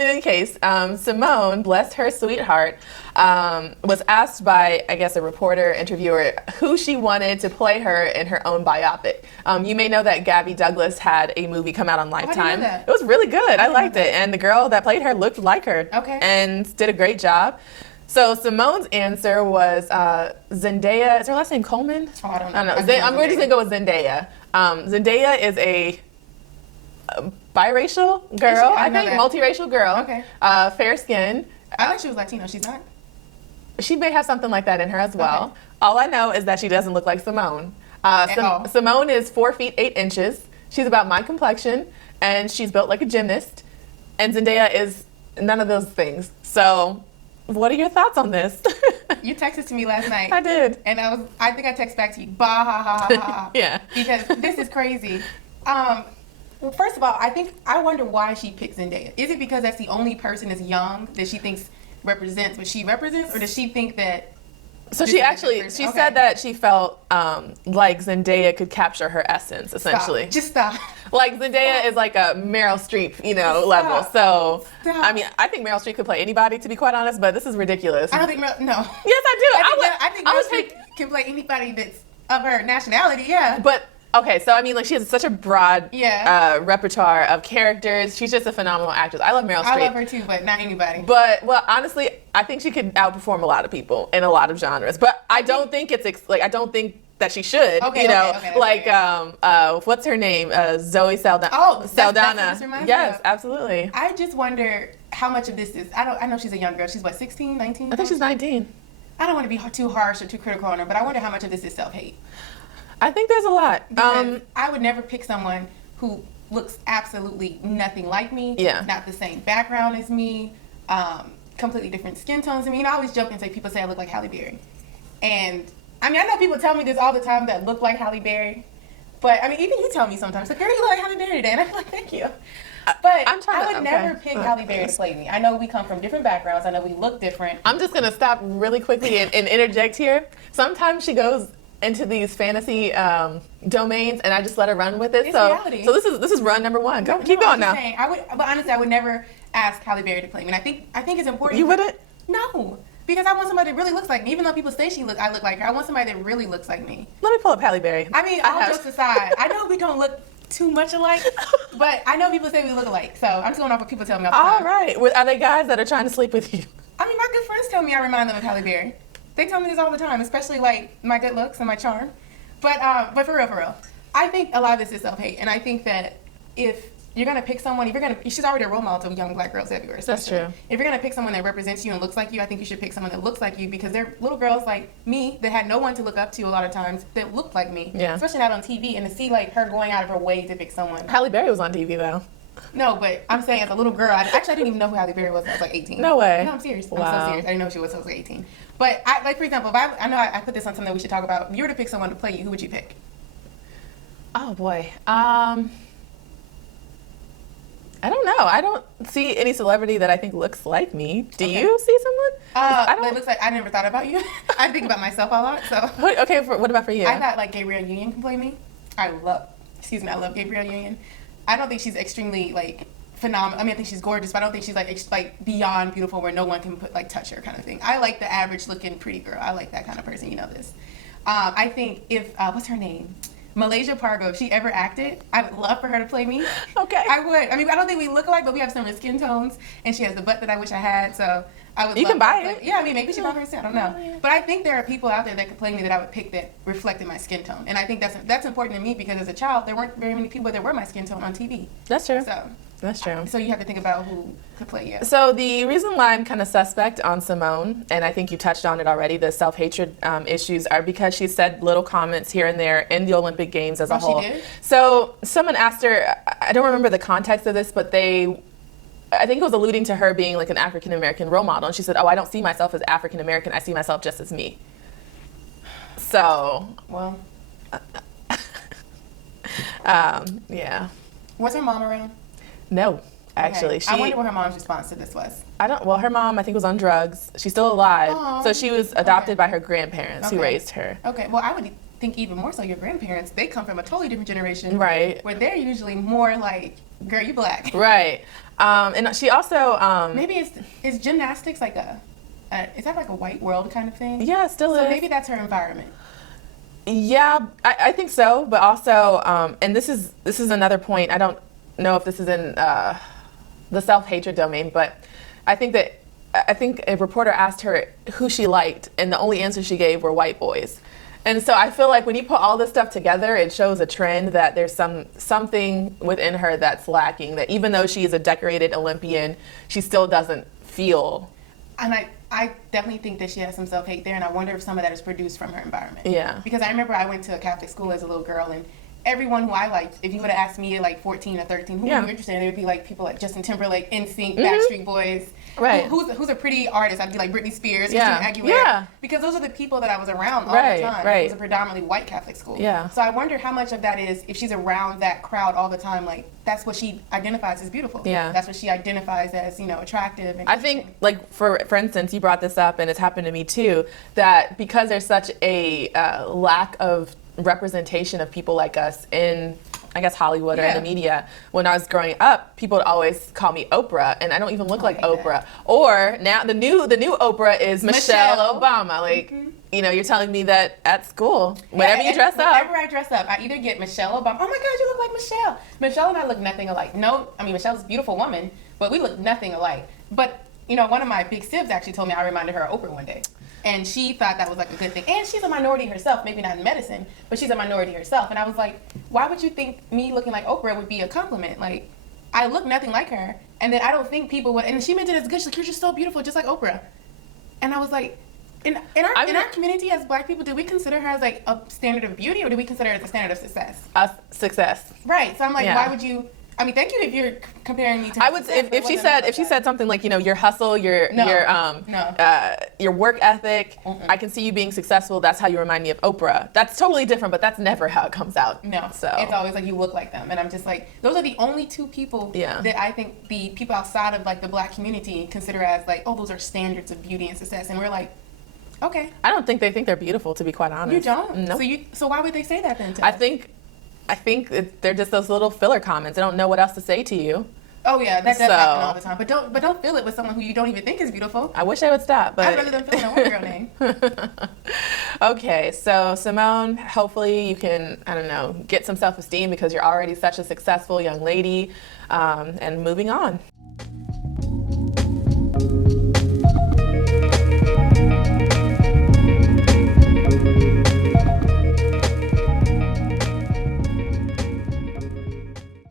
in any case, Simone, bless her sweet heart, was asked by, I guess, a reporter, interviewer, who she wanted to play her in her own biopic. You may know that Gabby Douglas had a movie come out on Lifetime. That? It was really good. I liked it. And the girl that played her looked like her. Okay. And did a great job. So Simone's answer was Zendaya. Is her last name Coleman? Oh, I don't know. We're just going to go with Zendaya. Zendaya is a biracial girl, I think, multiracial girl. Okay. Fair skin. I thought she was Latino. She's not? She may have something like that in her as well. Okay. All I know is that she doesn't look like Simone. Simone is 4 feet 8 inches. She's about my complexion, and she's built like a gymnast. And Zendaya is none of those things. So, what are your thoughts on this? You texted to me last night. I did. And I think I texted back to you, bah, ha, ha, ha, ha. Yeah. Because this is crazy. Well, first of all, I wonder why she picked Zendaya. Is it because that's the only person as young that she thinks represents what she represents, or does she think that? So she said that she felt like Zendaya could capture her essence, essentially. Just stop. Like Zendaya is like a Meryl Streep, level. So, I mean, I think Meryl Streep could play anybody, to be quite honest, but this is ridiculous. I don't think no. Yes, I do. I think Meryl Streep can play anybody that's of her nationality, yeah. But okay, so I mean, like she has such a broad repertoire of characters. She's just a phenomenal actress. I love Meryl Streep. I love her too, but not anybody. But honestly, I think she could outperform a lot of people in a lot of genres. But I don't think I don't think that she should. Okay, what's her name? Zoe Saldana. Oh, Saldana. That's what this Yes, absolutely. I just wonder how much of this is. I know she's a young girl. She's what, 16, 19? I think she's 19. I don't want to be too harsh or too critical on her, but I wonder how much of this is self-hate. I think there's a lot. Because I would never pick someone who looks absolutely nothing like me. Yeah. Not the same background as me. Completely different skin tones. I mean, I always joke and say people say I look like Halle Berry. And I mean, I know people tell me this all the time that look like Halle Berry. But I mean, even you tell me sometimes, like, girl, you look like Halle Berry today. And I'm like, thank you. But I would never pick Halle Berry to play me. I know we come from different backgrounds. I know we look different. I'm just going to stop really quickly and interject here. Sometimes she goes into these fantasy domains, and I just let her run with it. It's reality. So this is run number one. Keep going now. Saying, but honestly, I would never ask Halle Berry to play me. And I think it's important. You wouldn't? No, because I want somebody that really looks like me. Even though people say I look like her, I want somebody that really looks like me. Let me pull up Halle Berry. I mean, all jokes aside, I know we don't look too much alike, but I know people say we look alike. So I'm just going off what people tell me all the time. All right. Are they guys that are trying to sleep with you? I mean, my good friends tell me I remind them of Halle Berry. They tell me this all the time, especially like my good looks and my charm. But for real, I think a lot of this is self-hate, and I think that if you're gonna pick someone, she's already a role model to young black girls everywhere. Especially. That's true. If you're gonna pick someone that represents you and looks like you, I think you should pick someone that looks like you, because they're little girls like me that had no one to look up to a lot of times that looked like me. Yeah. Especially not on TV, and to see like her going out of her way to pick someone. Halle Berry was on TV though. No, but I'm saying as a little girl, I didn't even know who Halle Berry was when I was like 18. No way. No, I'm serious. Wow. I'm so serious. I didn't know who she was until I was like 18. But for example, if I know I put this on something that we should talk about. If you were to pick someone to play you, who would you pick? Oh boy. I don't know. I don't see any celebrity that I think looks like me. Do you see someone? That looks like I never thought about you. I think about myself a lot. So. Okay. What about for you? I thought like Gabrielle Union can play me. I love Gabrielle Union. I don't think she's extremely like phenomenal. I mean, I think she's gorgeous, but I don't think she's like beyond beautiful where no one can touch her kind of thing. I like the average looking pretty girl. I like that kind of person. You know this. I think if what's her name? Malaysia Pargo, if she ever acted, I would love for her to play me. Okay. I would. I mean, I don't think we look alike, but we have similar skin tones, and she has the butt that I wish I had, so I would. You can buy it. Yeah, I mean, maybe she bought hers too. I don't know. Yeah. But I think there are people out there that could play me that I would pick that reflected my skin tone, and I think that's important to me because as a child, there weren't very many people that were my skin tone on TV. That's true. So. That's true. So you have to think about who could play you. So the reason why I'm kind of suspect on Simone, and I think you touched on it already, the self-hatred issues are because she said little comments here and there in the Olympic Games as a whole. She did? So someone asked her, I don't remember the context of this, but I think it was alluding to her being like an African-American role model. And she said, I don't see myself as African-American. I see myself just as me. So. Well. Yeah. Was her mom around? No, actually. Okay. I wonder what her mom's response to this was. Her mom, I think, was on drugs. She's still alive. Aww. So she was adopted by her grandparents who raised her. Okay, well, I would think even more so your grandparents, they come from a totally different generation. Right. Where they're usually more like, girl, you black. Right. And she also... maybe is gymnastics like is that like a white world kind of thing? Yeah, it still is. So maybe that's her environment. Yeah, I think so. But also, and this is another point. I don't know if this is in the self-hatred domain, but I think a reporter asked her who she liked, and the only answer she gave were white boys. And so I feel like when you put all this stuff together, it shows a trend that there's something within her that's lacking, that even though she is a decorated Olympian, she still doesn't feel. And I definitely think that she has some self-hate there, and I wonder if some of that is produced from her environment. Yeah. Because I remember I went to a Catholic school as a little girl, and everyone who I liked, if you would have asked me at like 14 or 13, who were you interested in, it would be like people like Justin Timberlake, NSYNC, Backstreet Boys. Right. Who's a pretty artist? I'd be like Britney Spears, Yeah. Christina Aguilera. Yeah. Because those are the people that I was around all Right, the time. right. It was a predominantly white Catholic school. Yeah. So I wonder how much of that is, if she's around that crowd all the time, like that's what she identifies as beautiful. Yeah. That's what she identifies as, attractive. And I think, like, for instance, you brought this up, and it's happened to me too, that because there's such a lack of representation of people like us in, I guess, Hollywood or in the media. When I was growing up, people would always call me Oprah, and I don't even look like Oprah. That. Or now the new Oprah is Michelle Obama. Like, you're telling me that at school, whenever you dress up. Whenever I dress up, I either get Michelle Obama. Oh my God, you look like Michelle. Michelle and I look nothing alike. No, I mean, Michelle's a beautiful woman, but we look nothing alike. But, one of my big sibs actually told me I reminded her of Oprah one day. And she thought that was like a good thing. And she's a minority herself, maybe not in medicine, but she's a minority herself. And I was like, why would you think me looking like Oprah would be a compliment? Like, I look nothing like her. And then I don't think people would, and she meant it as good. She's like, you're just so beautiful, just like Oprah. And I was like, in our community as Black people, do we consider her as like a standard of beauty, or do we consider her as a standard of success? Success. Right. So I'm like, why would you? I mean, thank you if you're comparing me to. I would if she said something like, your hustle, your work ethic. I can see you being successful. That's how you remind me of Oprah. That's totally different, but that's never how it comes out. No, so it's always like you look like them, and I'm just like, those are the only two people that I think the people outside of like the Black community consider as like, oh, those are standards of beauty and success, and we're like, okay. I don't think they think they're beautiful, to be quite honest. You don't? Nope. So why would they say that then? I think they're just those little filler comments. I don't know what else to say to you. Oh yeah, that does happen all the time. But don't fill it with someone who you don't even think is beautiful. I wish I would stop, but I'd rather than filling a one girl name. Okay, so Simone, hopefully you can, get some self-esteem because you're already such a successful young lady, and moving on.